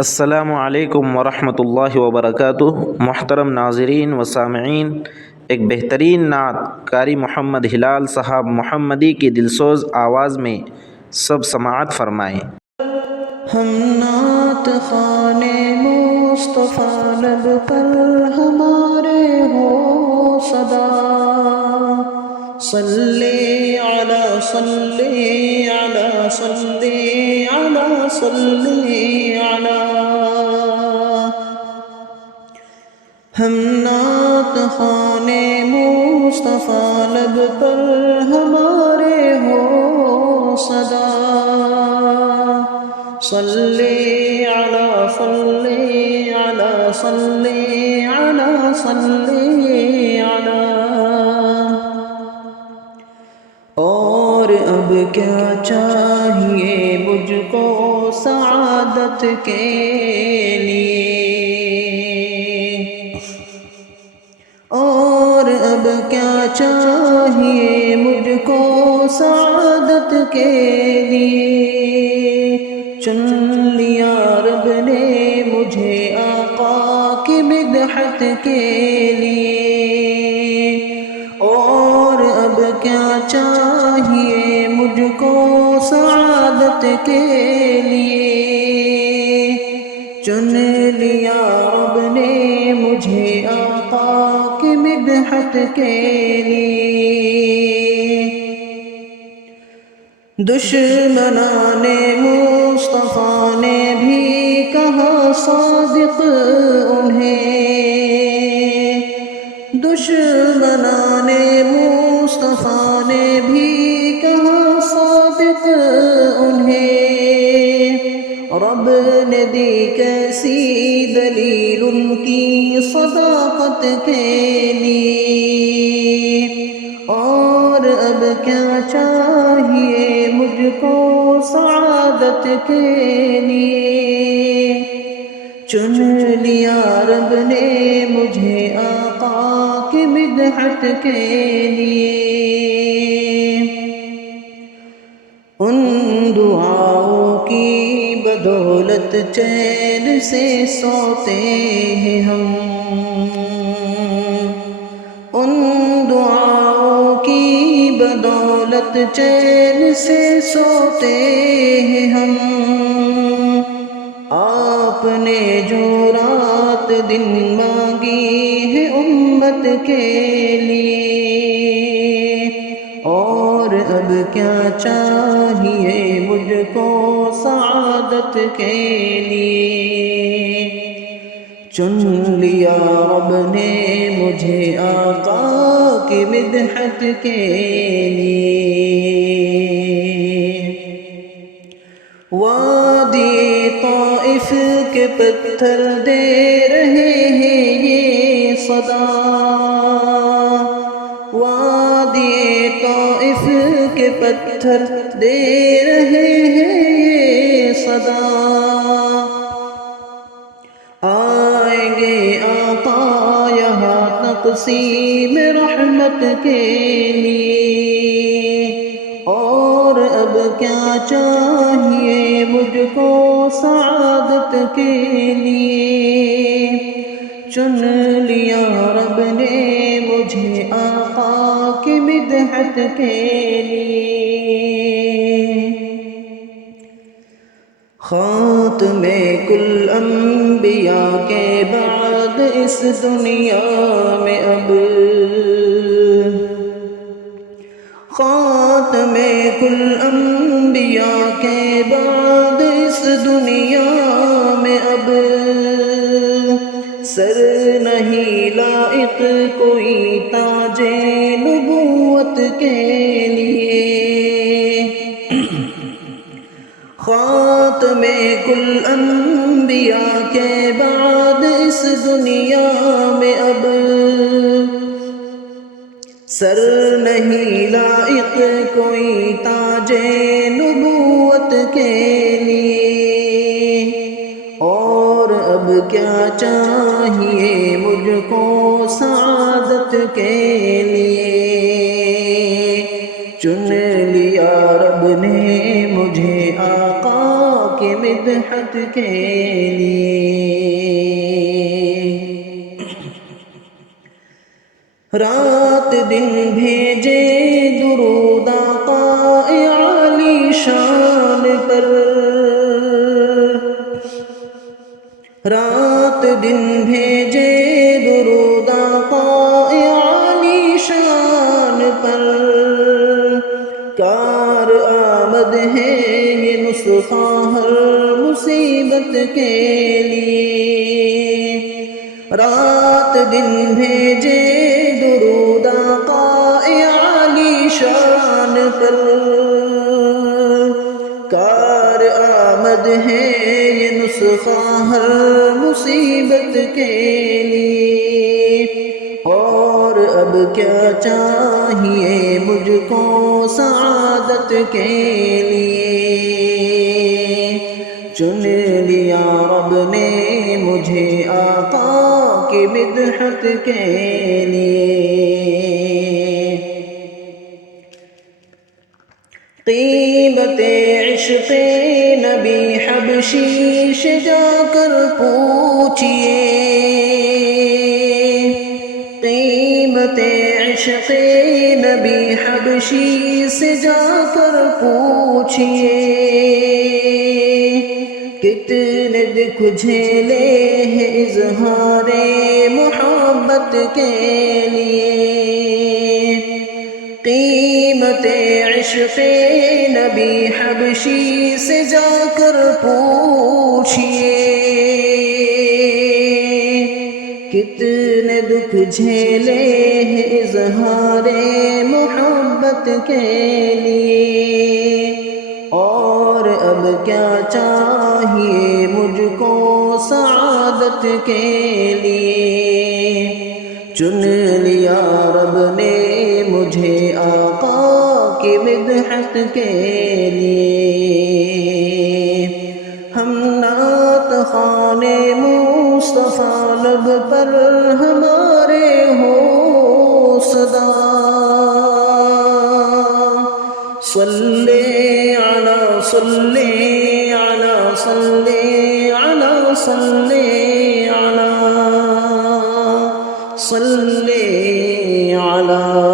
السلام علیکم ورحمۃ اللہ وبرکاتہ۔ محترم ناظرین و سامعین، ایک بہترین نعت قاری محمد ہلال صاحب محمدی کی دلسوز آواز میں سب سماعت فرمائیں۔ ہم نعت خوان مصطفیٰ لب پر ہمارے ہو صدا، صلی علی صلی علی صلی علی صلی علی۔ ہم نعت خوان مصطفیٰ لب پر ہمارے ہو صدا، صلی علی صلی علی صلی علی صلی علی۔ اور اب کیا چاہیے مجھ کو سعادت کے لیے، اور اب کیا چاہیے مجھ کو سعادت کے لیے، چن لیا رب نے مجھے آقا کی مدحت کے لیے، اور اب کیا چاہیے مجھ کو سعادت کے لیے، چن لیا رب نے مجھے آقا کی مدحت کے لیے۔ دشمنان مصطفیٰ نے بھی کہا صادق انہیں، دشمنان مصطفیٰ نے بھی کہا صادق انہیں، رب نے دی کیسی دلیل ان کی صداقت کے لیے، اور اب کیا چاہیے مجھ کو سعادت کے لیے، چن لیا رب نے مجھے آقا کی مدحت کے لیے۔ ان دعاؤں کی بدولت چین سے سوتے ہیں ہم، ان دعاؤں کی بدولت چین سے سوتے ہیں ہم، آپ نے جو رات دن مانگی ہے امت کے لیے، اور اب کیا چاہیے مجھ کو سعادت کے لیے، چن لیا رب نے مجھے آقا کی مدحت کے لیے۔ وادی طائف کے پتھر دے رہے ہیں یہ صدا، وادی طائف کے پتھر دے رہے ہیں یہ صدا، آئیں گے آقا یہاں تقسیم رحمت کے لیے، اور اب کیا چاہیے مجھ کو سعادت کے لیے، چن لیا رب نے مجھے آقا کی مدحت کے لیے۔ خاتم کل انبیاء کے بعد اس دنیا میں اب، خاتم کل انبیاء کے بعد اس دنیا میں اب، سر نہیں لائق کوئی تاج نبوت کے لیے، خاتم کل انبیاء کے بعد اس دنیا میں اب، سر نہیں لائق کوئی تاج نبوت کے لیے، اور اب کیا چاہیے مجھ کو سعادت کے لیے، چن لیا رب نے مجھے آقا کی مدحت مدحت کے لیے، رات دن بھیجے درود آقا عالی شان پر، رات دن بھیجے درود آقا عالی شان پر، کار آمد ہے یہ نسخہ ہر مصیبت کے لیے، رات دن بھیجے درود آقا عالی شان پر، کار آمد ہے یہ نسخہ ہر مصیبت کے لیے، اور اب کیا چاہیے مجھ کو سعادت کے لیے، چن لیا رب نے مجھے آقا کی مدحت کے لیے، قیمت عشق نبی حبشی سے جا کر پوچھئے، قیمت عشق نبی حبشی سے جا کر پوچھئے، کتنے دکھ جھیلے ہیں اظہار محبت کے لیے، قیمت عشق نبی حبشی سے جا کر پوچھئے، کتنے دکھ جھیلے ہیں اظہار محبت کے لیے، اور اب کیا چاہیے مجھ کو سعادت کے لیے، چن لیا رب نے مجھے آقا کی مدحت کے لیے، ہم نعت خوان مصطفیٰ لب پر ہمارے ہو صدا، صلی علی صلی علی صلی علی صلی علی صلی علی